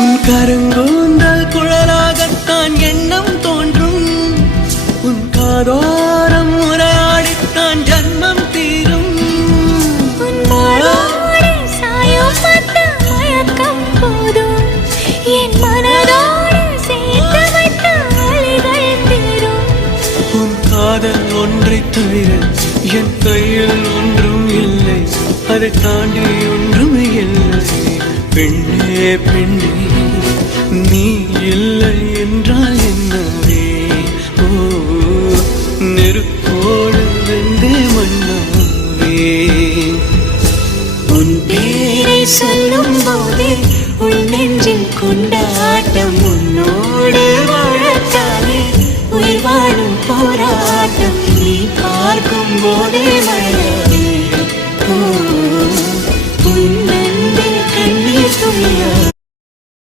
உன் கருங்கூந்தல் குழலாகத்தான் எண்ணம் தோன்றும். உன் காதோரம் உரையாடித்தான் ஜன்மம் தீரும். உன் மாளோடு சாயம் பார்த்த மயக்கம் போதும். என் மனதோடு சேர்த்து வைத்த வழிகள் தீரும். உன் காதல் ஒன்றை தவிர என் கையில் ஒன்றும் இல்லை. அதை தாண்டி ஒன்றும் இல்லை. பெண்ணே பெண்ணே நீ இல்லை என்றால் என்னவே? ஓ நெருப்போடு வெந்தே மண்ணாவே. உன் பேரை சொல்லும் போதே உன் நெஞ்சில் கொண்டாட்டம். உன்னோடு வாழத்தானே உயிர் வாழும் போராட்டம். நீ பார்க்கும் போதே மழை